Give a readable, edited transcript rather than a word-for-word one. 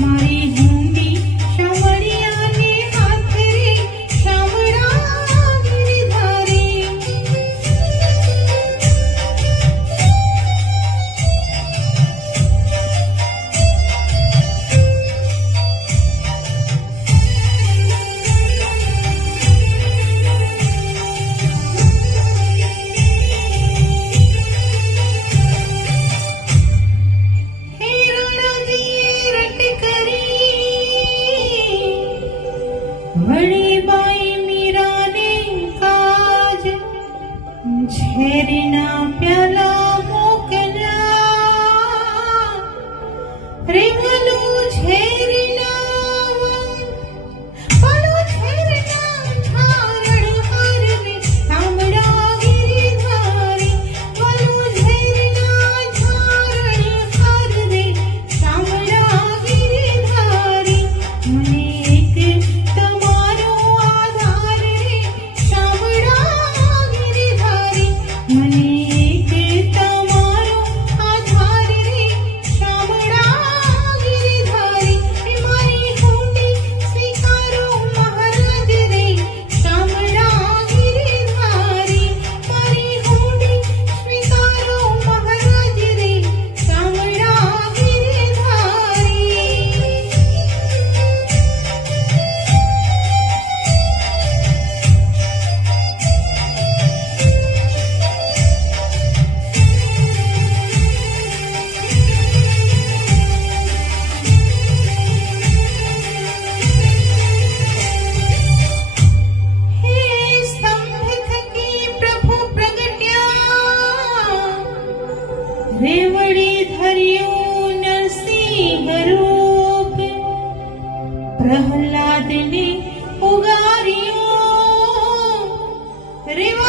मारी हुंडी शामड़िया ने हाथ रे शामड़ा गिरधारी बड़ी बाई मीरा ने काज झेरना प्याला मोकला रेवलो झेरना पलो झेरना झारण हर में शामड़ा गिरधारी पलो झेरना झारण हर में शामड़ा गिरधारी मने एक तमारो आधार रे शामड़ा गिरधारी मने एक तमारो आधार रे शामड़ा गिरधारी मारी हुंडी स्वीकारो महाराज रे शामड़ा गिरधारी मारी हुंडी स्वीकारो महाराज रे शामड़ा गिरधारी हे स्तंभ थकी प्रभु प्रगट्या रेवड़ी धरियो नरसिंह रूप प्रहलाद ने उगारियो रेवा